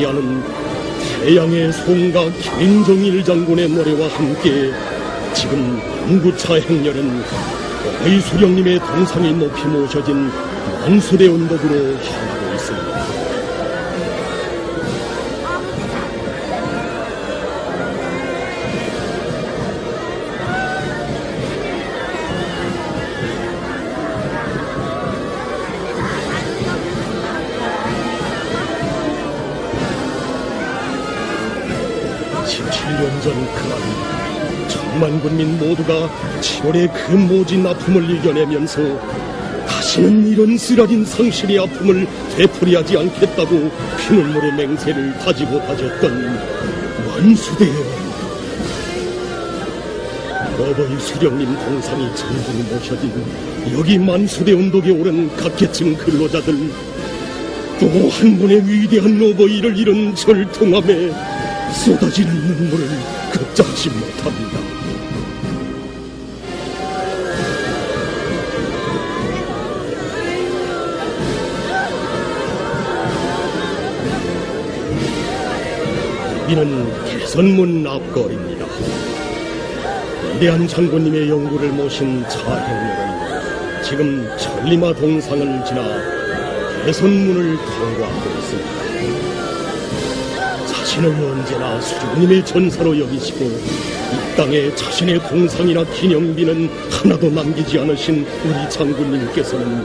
함께하는 태양의 송가 김정일 장군의 노래와 함께 지금 남구차 행렬은 어버이 수령님의 동상이 높이 모셔진 만수대 언덕으로 향하고 있습니다. 전 그날 천만 군민 모두가 7월의 그 모진 아픔을 이겨내면서 다시는 이런 쓰라린 상실의 아픔을 되풀이하지 않겠다고 피눈물의 맹세를 다지고 다졌던 만수대의 언덕. 어버이 수령님 동상이 전분이 모셔진 여기 만수대 언덕에 오른 각계층 근로자들, 또 한 번의 위대한 어버이를 잃은 절통함에 쏟아지는 눈물을 급잡지 못합니다. 여기는 개선문 앞거리입니다. 위대한 장군님의 영구를 모신 차행렬은 지금 천리마 동상을 지나 개선문을 통과하고 있습니다. 자신을 언제나 수령님의 전사로 여기시고 이 땅에 자신의 동상이나 기념비는 하나도 남기지 않으신 우리 장군님께서는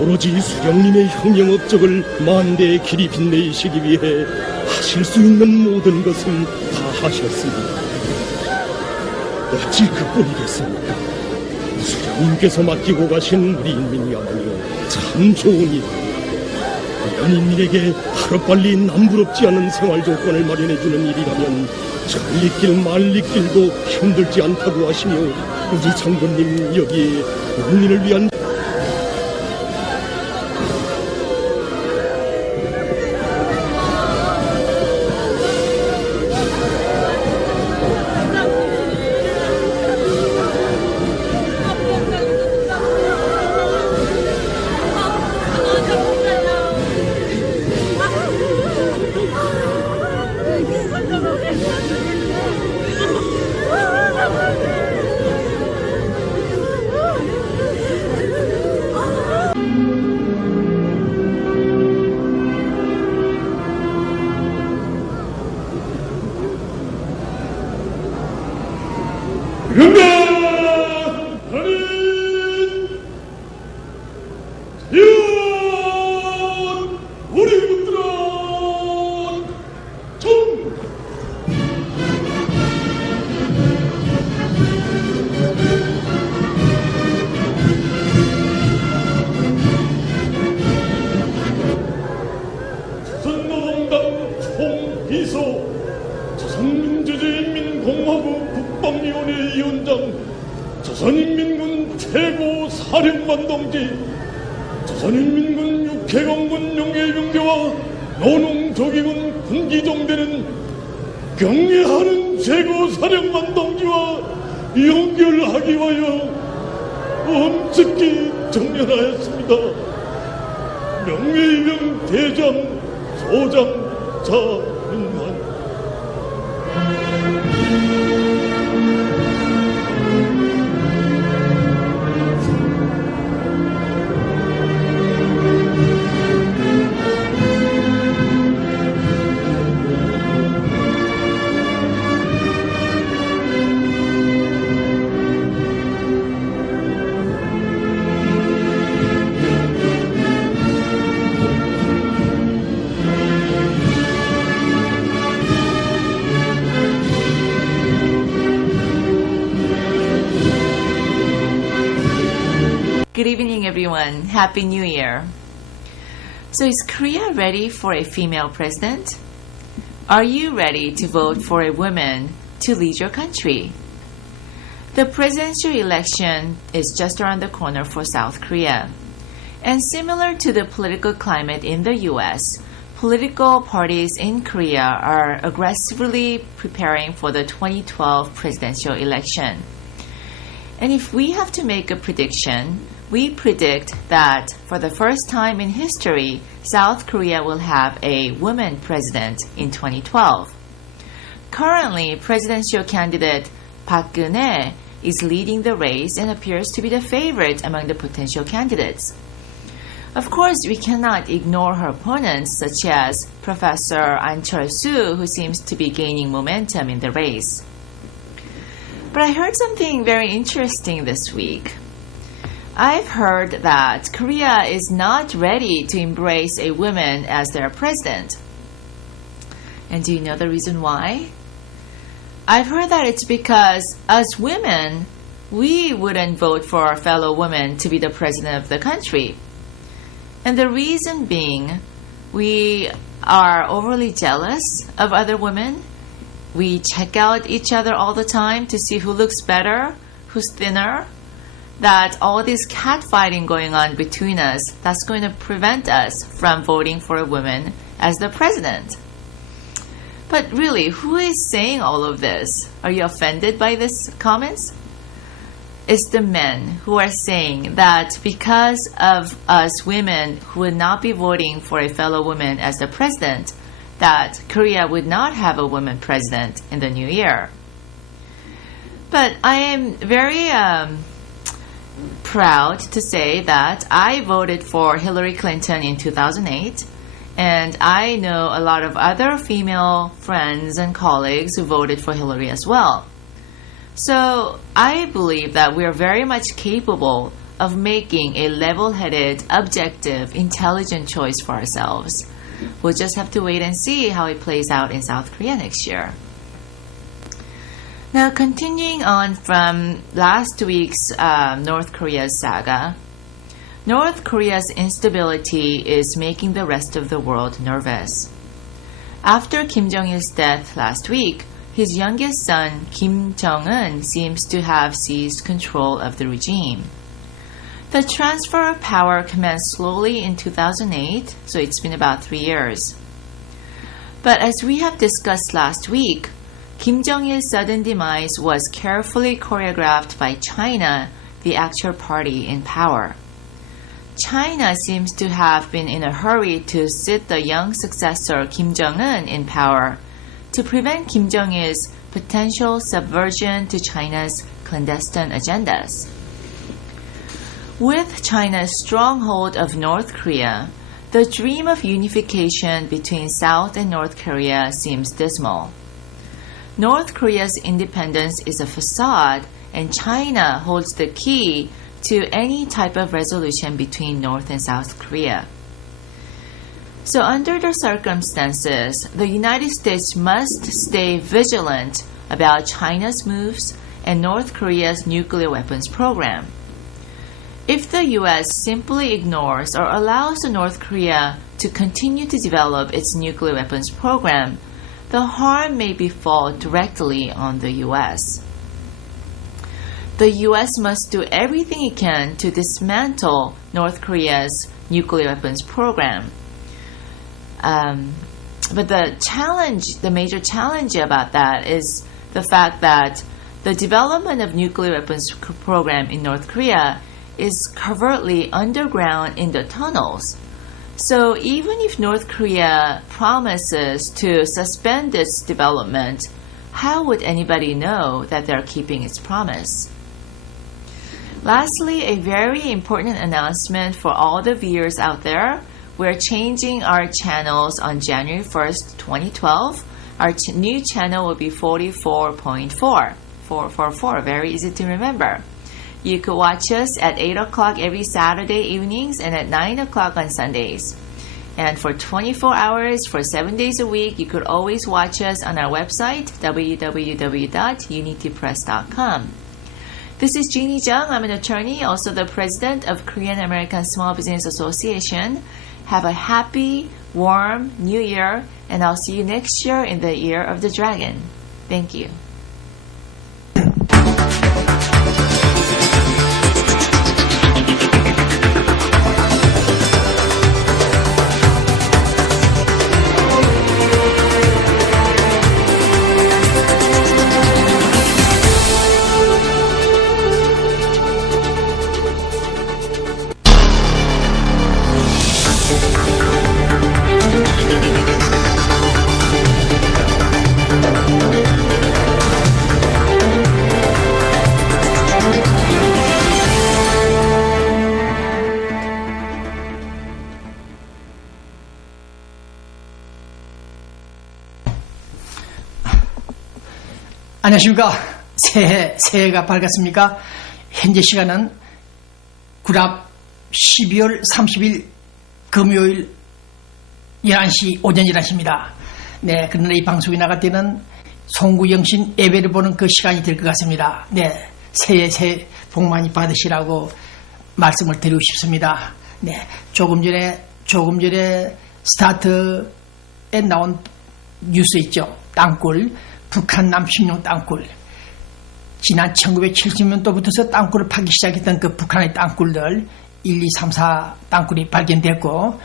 오로지 수령님의 혁명 업적을 만대의 길이 빛내시기 위해 하실 수 있는 모든 것을 다 하셨습니다. 어찌 그뿐이겠습니까? 수령님께서 맡기고 가신 우리 인민이야말로 참 좋은 일입니다. 이런 인민에게 하루빨리 남부럽지 않은 생활 조건을 마련해주는 일이라면 천리길 만리길도 힘들지 않다고 하시며 우리 장군님 여기 국민을 위한 국방위원회 위원장, 조선인민군 최고 사령관 동지, 조선인민군 육해공군 용예병대와 노농조기군 군기종대는 경례하는 최고 사령관 동지와 연결하기 위하여 엄숙히 정렬하였습니다. 명예이병 대장, 소장, 자인만. Good evening, everyone. Happy New Year. So is Korea ready for a female president? Are you ready to vote for a woman to lead your country? The presidential election is just around the corner for South Korea. And similar to the political climate in the US, political parties in Korea are aggressively preparing for the 2012 presidential election. And if we have to make a prediction, we predict that for the first time in history, South Korea will have a woman president in 2012. Currently, presidential candidate Park Geun-hye is leading the race and appears to be the favorite among the potential candidates. Of course, we cannot ignore her opponents, such as Professor An Cheol-soo, who seems to be gaining momentum in the race. But I heard something very interesting this week. I've heard that Korea is not ready to embrace a woman as their president. And do you know the reason why? I've heard that it's because as women, we wouldn't vote for our fellow women to be the president of the country. And the reason being, we are overly jealous of other women. We check out each other all the time to see who looks better, who's thinner. That all this catfighting going on between us, that's going to prevent us from voting for a woman as the president. But really, who is saying all of this? Are you offended by these comments? It's the men who are saying that because of us women who would not be voting for a fellow woman as the president, that Korea would not have a woman president in the new year. But I am very proud to say that I voted for Hillary Clinton in 2008, and I know a lot of other female friends and colleagues who voted for Hillary as well. So I believe that we are very much capable of making a level-headed, objective, intelligent choice for ourselves. We'll just have to wait and see how it plays out in South Korea next year. Now, continuing on from last week's North Korea saga, North Korea's instability is making the rest of the world nervous. After Kim Jong-il's death last week, his youngest son, Kim Jong-un, seems to have seized control of the regime. The transfer of power commenced slowly in 2008, so it's been about 3 years. But as we have discussed last week, Kim Jong-il's sudden demise was carefully choreographed by China, the actual party in power. China seems to have been in a hurry to sit the young successor Kim Jong-un in power to prevent Kim Jong-il's potential subversion to China's clandestine agendas. With China's stronghold of North Korea, the dream of unification between South and North Korea seems dismal. North Korea's independence is a facade, and China holds the key to any type of resolution between North and South Korea. So under the circumstances, the United States must stay vigilant about China's moves and North Korea's nuclear weapons program. If the U.S. simply ignores or allows the North Korea to continue to develop its nuclear weapons program, the harm may befall directly on the U.S. The U.S. must do everything it can to dismantle North Korea's nuclear weapons program. But the major challenge about that is the fact that the development of nuclear weapons program in North Korea is covertly underground in the tunnels. So even if North Korea promises to suspend its development, how would anybody know that they're keeping its promise? Lastly, a very important announcement for all the viewers out there. We're changing our channels on January 1st, 2012. Our new channel will be 44.4. 444, very easy to remember. You could watch us at 8 o'clock every Saturday evenings and at 9 o'clock on Sundays. And for 24 hours, for 7 days a week, you could always watch us on our website, www.unitypress.com. This is Jeannie Jung. I'm an attorney, also the president of Korean American Small Business Association. Have a happy, warm New Year, and I'll see you next year in the Year of the Dragon. Thank you. 안녕하십니까. 새해가 밝았습니까? 현재 시간은 구랍 12월 30일 금요일 11시, 오전 11시입니다. 네, 그러나 이 방송이 나갈 때는 송구영신 예배를 보는 그 시간이 될 것 같습니다. 네, 새해 복 많이 받으시라고 말씀을 드리고 싶습니다. 네, 조금 전에 스타트에 나온 뉴스 있죠. 땅굴, 북한 남식용 땅굴. 지난 1970년도부터 땅굴을 파기 시작했던 그 북한의 땅굴들 1, 2, 3, 4 땅굴이 발견됐고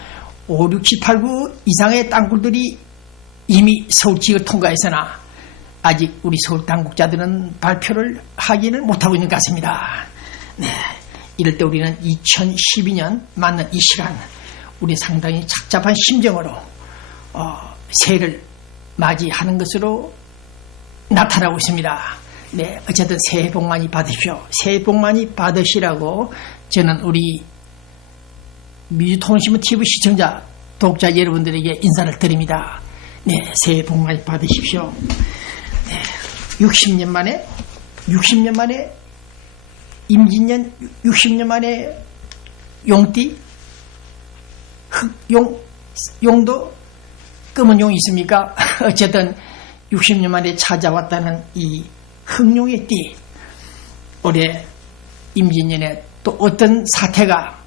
5, 6, 7, 8, 9 이상의 땅굴들이 이미 서울 지역을 통과했으나 아직 우리 서울 당국자들은 발표를 하기는 못하고 있는 것 같습니다. 네, 이럴 때 우리는 2012년 맞는 이 시간 우리 상당히 착잡한 심정으로 새해를 맞이하는 것으로 나타나고 있습니다. 네, 어쨌든 새해 복 많이 받으십시오. 새해 복 많이 받으시라고 저는 우리 미주통신문 TV 시청자, 독자 여러분들에게 인사를 드립니다. 네, 새해 복 많이 받으십시오. 네, 60년 만에 임진년 60년 만에 용띠, 용도 검은 용이 있습니까? 어쨌든 60년 만에 찾아왔다는 이 흑룡의 띠, 올해 임진년에 또 어떤 사태가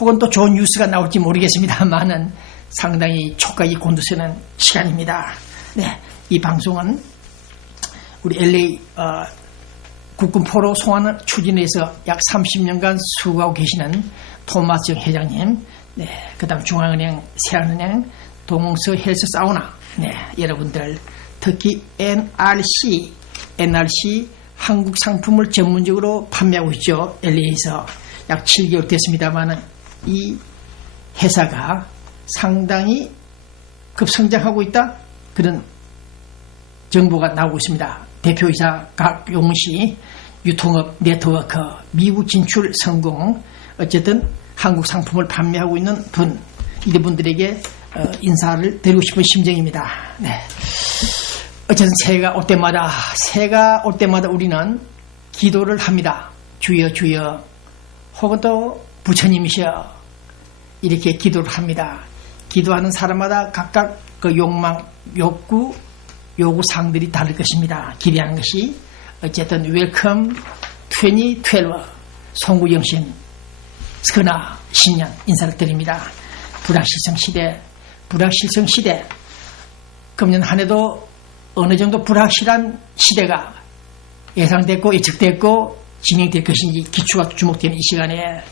혹은 또 좋은 뉴스가 나올지 모르겠습니다만은 상당히 촉각이 곤두서는 시간입니다. 네, 이 방송은 우리 LA 국군포로 송환을 추진해서 약 30년간 수고하고 계시는 토마스 회장님, 네, 그 다음 중앙은행, 세안은행, 동서 헬스 사우나, 네, 여러분들 특히 NRC 한국 상품을 전문적으로 판매하고 있죠. LA에서 약 7개월 됐습니다만은 이 회사가 상당히 급성장하고 있다, 그런 정보가 나오고 있습니다. 대표이사 박용훈 씨, 유통업 네트워크 미국 진출 성공, 어쨌든 한국 상품을 판매하고 있는 분, 이분들에게 인사를 드리고 싶은 심정입니다. 네. 어쨌든 새해가 올 때마다 우리는 기도를 합니다. 주여 주여, 혹은 또 부처님이시여, 이렇게 기도를 합니다. 기도하는 사람마다 각각 그 욕망, 욕구, 요구사항들이 다를 것입니다. 기대하는 것이. 어쨌든 웰컴 2012 송구영신 스크나 신년 인사를 드립니다. 불확실성 시대, 금년 한 해도 어느 정도 불확실한 시대가 예상됐고 예측됐고 진행될 것인지 기초가 주목되는 이 시간에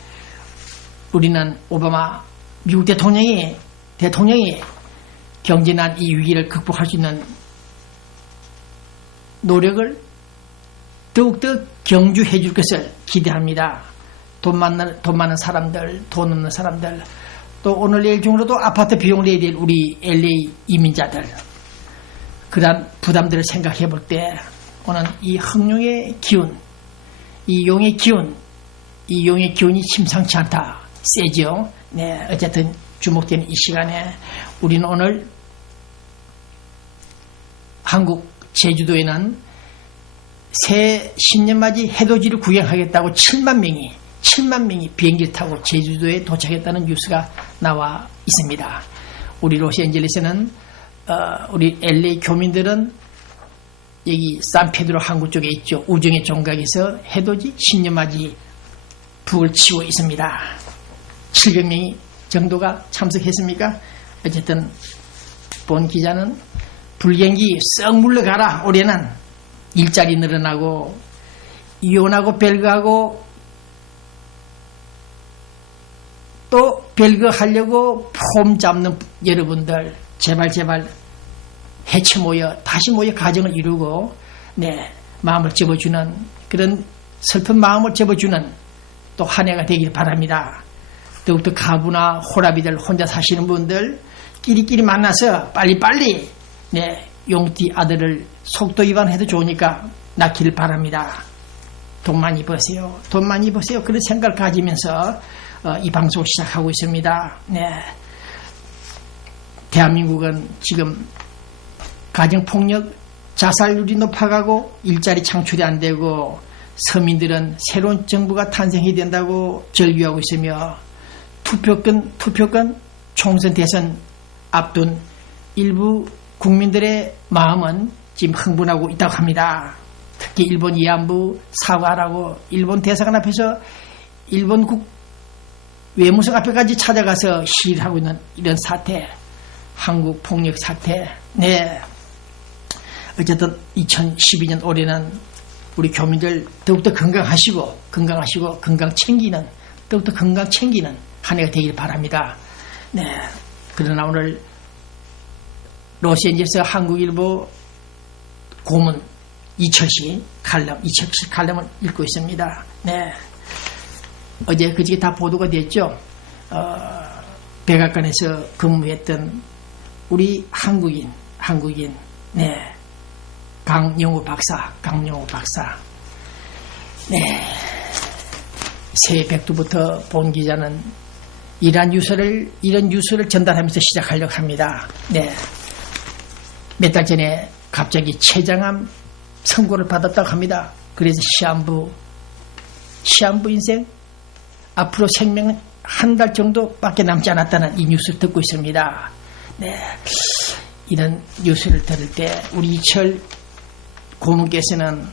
우리는 오바마 미국 대통령이 경제난 이 위기를 극복할 수 있는 노력을 더욱더 경주해 줄 것을 기대합니다. 돈 많은 사람들, 돈 없는 사람들, 또 오늘 내일 중으로도 아파트 비용을 내야 될 우리 LA 이민자들, 그런 부담들을 생각해 볼 때 오늘 이 흑룡의 기운, 이 용의 기운이 심상치 않다, 세죠. 네, 어쨌든 주목되는 이 시간에 우리는 오늘 한국 제주도에는 새 신년맞이 해돋이를 구경하겠다고 7만 명이 비행기를 타고 제주도에 도착했다는 뉴스가 나와 있습니다. 우리 로스앤젤레스는 우리 LA 교민들은 여기 산페드로 항구 쪽에 있죠. 우정의 종각에서 해돋이 신년맞이 북을 치고 있습니다. 700명이 정도가 참석했습니까? 어쨌든 본 기자는 불경기 썩 물러가라, 올해는 일자리 늘어나고 이혼하고 별거하고 또 별거하려고 폼 잡는 여러분들 제발 다시 모여 가정을 이루고, 네, 마음을 접어주는, 그런 슬픈 마음을 접어주는 또 한 해가 되길 바랍니다. 더욱더 가부나 호라비들 혼자 사시는 분들 끼리끼리 만나서 빨리빨리, 네, 용띠 아들을 속도 위반해도 좋으니까 낳기를 바랍니다. 돈 많이 버세요. 그런 생각을 가지면서 이 방송을 시작하고 있습니다. 네. 대한민국은 지금 가정폭력 자살률이 높아가고 일자리 창출이 안 되고 서민들은 새로운 정부가 탄생해야 된다고 절규하고 있으며 투표권 총선 대선 앞둔 일부 국민들의 마음은 지금 흥분하고 있다고 합니다. 특히 일본 위안부 사과하라고 일본 대사관 앞에서 일본국 외무성 앞에까지 찾아가서 시위를 하고 있는 이런 사태, 한국 폭력 사태. 네, 어쨌든 2012년 올해는 우리 교민들 더욱더 건강하시고 더욱더 건강 챙기는 한 해가 되길 바랍니다. 네, 그러나 오늘 로스앤젤레스 한국일보 고문 이철식 칼럼을 읽고 있습니다. 네, 어제 그저께 다 보도가 됐죠. 백악관에서 근무했던 우리 한국인, 네, 강영우 박사. 네, 새해 백두부터 본 기자는 이런 뉴스를 전달하면서 시작하려고 합니다. 네, 몇 달 전에 갑자기 췌장암 선고를 받았다고 합니다. 그래서 시한부 인생 앞으로 생명은 한 달 정도밖에 남지 않았다는 이 뉴스를 듣고 있습니다. 네, 이런 뉴스를 들을 때 우리 이철 고문께서는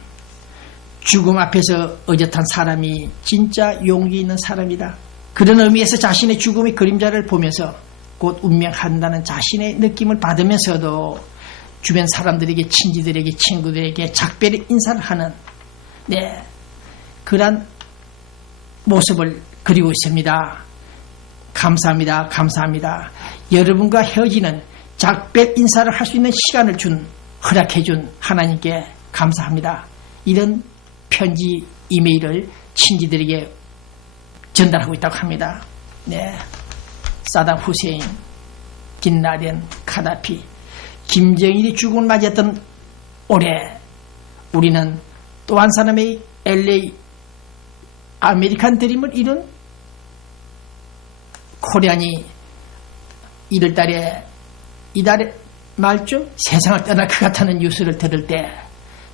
죽음 앞에서 어젓한 사람이 진짜 용기 있는 사람이다. 그런 의미에서 자신의 죽음의 그림자를 보면서 곧 운명한다는 자신의 느낌을 받으면서도 주변 사람들에게, 친지들에게, 친구들에게 작별의 인사를 하는, 네, 그런 모습을 그리고 있습니다. 감사합니다. 여러분과 헤어지는 작별 인사를 할 수 있는 시간을 허락해준 하나님께 감사합니다. 이런 편지, 이메일을 친지들에게 전달하고 있다고 합니다. 네, 사담 후세인, 빈라덴, 카다피, 김정일이 죽음을 맞이했던 올해 우리는 또 한 사람의 LA 아메리칸 드림을 이룬 코리안이 이달의 말쯤 세상을 떠날 것 같다는 뉴스를 들을 때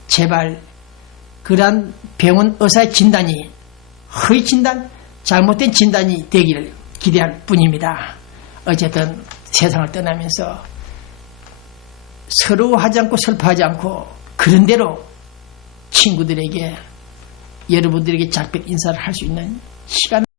제발 그러한 병원 의사의 진단이 허위 진단, 잘못된 진단이 되기를 기대할 뿐입니다. 어쨌든 세상을 떠나면서 서러워하지 않고 슬퍼하지 않고 그런대로 친구들에게, 여러분들에게 작별 인사를 할 수 있는 시간